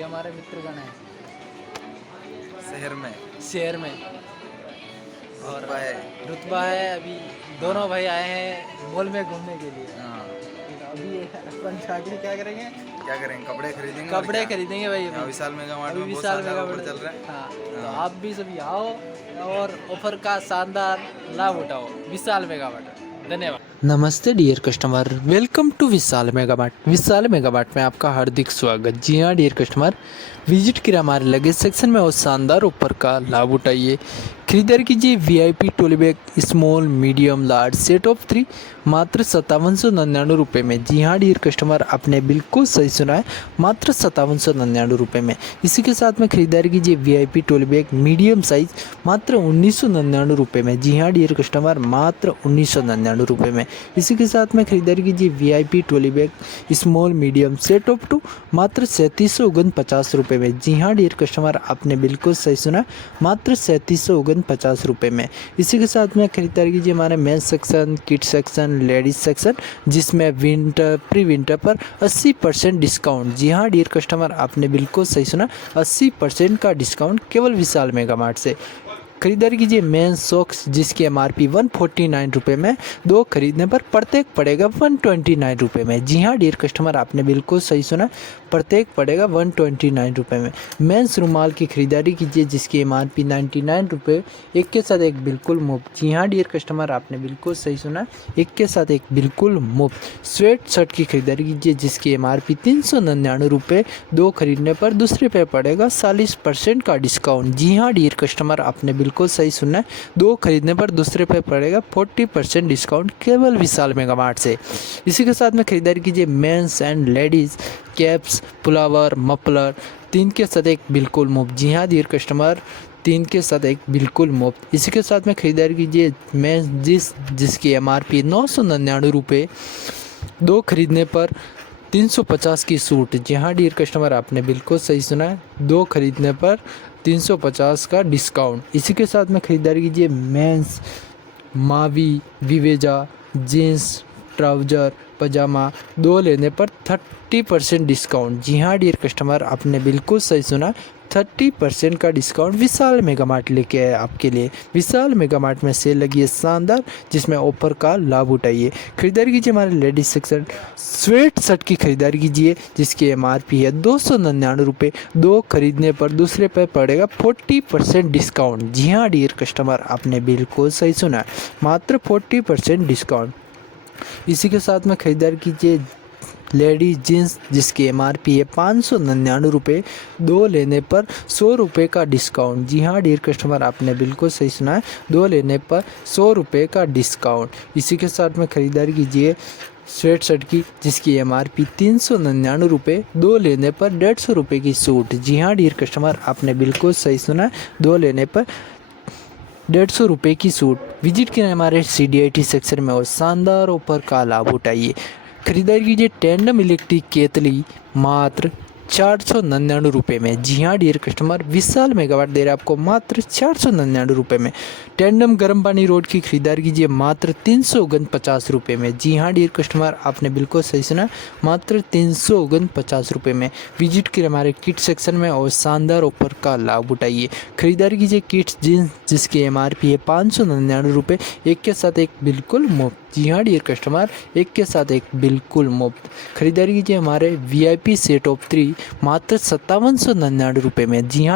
ये हमारे मित्रगण हैं शहर में शहर में। और रुतबा है। रुतबा है। अभी दोनों भाई आए हैं मॉल में घूमने के लिए। हाँ, अभी अपन जाके क्या करेंगे? क्या करेंगे? कपड़े खरीदेंगे। और कपड़े क्या? खरीदेंगे भाई। यहाँ अभी विशाल मेगा मार्ट अभी में बहुत विशाल शानदार मेगा ऑफर चल रहा है। हाँ, तो हाँ। आप भी सभी आओ और ऑफर का शानदार लाभ उठाओ विशाल मेगा मार्ट। धन्यवाद। नमस्ते dear customer, welcome to Vishal Mega Mart. Vishal Mega Mart में आपका हार्दिक स्वागत। जी हाँ डियर कस्टमर, विजिट किया हमारे लगेज सेक्शन में और शानदार ऑफर का लाभ उठाइए। खरीदारी कीजिए VIP trolley bag small medium large set of 3 मात्र 5799 रुपये में। जी हाँ डियर कस्टमर, आपने बिल्कुल सही सुना है, मात्र 5799 रुपये में। इसी के साथ में खरीदारी कीजिए VIP trolley bag medium size मात्र 1999 रुपये में। जी हाँ डियर कस्टमर, मात्र 1999 रुपये में। इसी के साथ में खरीदारी कीजिए VIP trolley bag small medium set of 2 मात्र 3749 रुपये में। जी हाँ डियर कस्टमर, आपने बिल्कुल सही सुना, मात्र 3749 रुपये में। इसी के साथ में खरीदारी कीजिए हमारे men's section, kid section, ladies section, जिसमें विंटर प्री विंटर पर 80% डिस्काउंट। जी हाँ डियर कस्टमर, आपने बिल्कुल सही सुना, 80% का डिस्काउंट केवल विशाल मेगा मार्ट से। खरीदारी कीजिए मेंस सॉक्स, जिसकी एमआरपी 149 रुपये में, 2 खरीदने पर प्रत्येक पड़ेगा 129 रुपये में। जी हाँ डियर कस्टमर, आपने बिल्कुल सही सुना, प्रत्येक पड़ेगा 129 रुपये में। मेंस रुमाल की खरीदारी कीजिए, जिसकी एमआरपी 99 रुपये, एक के साथ एक बिल्कुल मुफ्त। जी हाँ डियर कस्टमर, आपने बिल्कुल सही सुना, एक के साथ एक बिल्कुल मुफ्त। स्वेट शर्ट की खरीदारी कीजिए, जिसकी एमआरपी 399 रुपये, 2 खरीदने पर दूसरे पे पड़ेगा 40% का डिस्काउंट। जी हाँ डियर कस्टमर, आपने बिल्कुल सही सुनना है, 2 खरीदने पर दूसरे पे पड़ेगा 40% डिस्काउंट केवल विशाल मेगा मार्ट से। इसी के साथ में खरीदारी कीजिए मेंस एंड लेडीज़ कैप्स, पुलावर, मफलर, 3 के साथ एक बिल्कुल मुफ्त। जी हाँ डियर कस्टमर, 3 के साथ एक बिल्कुल मुफ्त। इसी के साथ में खरीदारी कीजिए मेंस जिसकी एमआरपी 999 रुपये, 2 खरीदने पर 350 की सूट। जी हाँ डियर कस्टमर, आपने बिल्कुल सही सुना है, 2 खरीदने पर 350 का डिस्काउंट। इसी के साथ में खरीदारी कीजिए मेंस मावी विवेजा जीन्स ट्राउज़र पजामा, 2 लेने पर 30% डिस्काउंट। जी हाँ डियर कस्टमर, आपने बिल्कुल सही सुना, 30% का डिस्काउंट विशाल मेगा मार्ट लेके आए आपके लिए। विशाल मेगा मार्ट में सेल लगी है शानदार, जिसमें ऑफर का लाभ उठाइए। खरीदारी कीजिए हमारे लेडीज सेक्शन स्वेट शर्ट की खरीदारी कीजिए, जिसकी एमआरपी है 299 रुपये, 2 खरीदने पर दूसरे पर पड़ेगा 40% डिस्काउंट। जी हाँ डियर कस्टमर, आपने बिल्कुल सही सुना, मात्र 40% डिस्काउंट। इसी के साथ में खरीदारी कीजिए लेडीज जीन्स, जिसकी एमआरपी है 599 रुपये, 2 लेने पर 100 रुपये का डिस्काउंट। जी हाँ डियर कस्टमर, आपने बिल्कुल सही सुना है, 2 लेने पर 100 रुपये का डिस्काउंट। इसी के साथ में खरीदारी कीजिए स्वेट शर्ट की, जिसकी एमआरपी 399 रुपये, 2 लेने पर 150 रुपये की छूट। जी हाँ डियर कस्टमर, आपने बिल्कुल सही सुना है, 2 लेने पर 150 रुपये की छूट। विजिट करें हमारे CDIT सेक्शन में और शानदार ऑफर का लाभ उठाइए। खरीदारी कीजिए टैंडम इलेक्ट्रिक केतली मात्र 499 रुपये में। जी हाँ डियर कस्टमर, विशाल मेगावाट दे रहा है आपको मात्र 499 रुपये में। टैंडम गर्म पानी रोड की खरीदारी कीजिए मात्र 349 रुपये में। जी हाँ डियर कस्टमर, आपने बिल्कुल सही सुना, मात्र 349 रुपये में। विजिट करें हमारे किट सेक्शन में और शानदार ऑफर का लाभ उठाइए। खरीदारी कीजिए किट्स जीन्स, जिसकी एमआरपी है 599 रुपये, एक के साथ एक बिल्कुल मुफ्त। जी हाँ डियर कस्टमर, एक के साथ एक बिल्कुल मुफ्त। खरीदारी कीजिए हमारे VIP सेट ऑफ 3 मात्र 5799 रुपये में। जी हाँ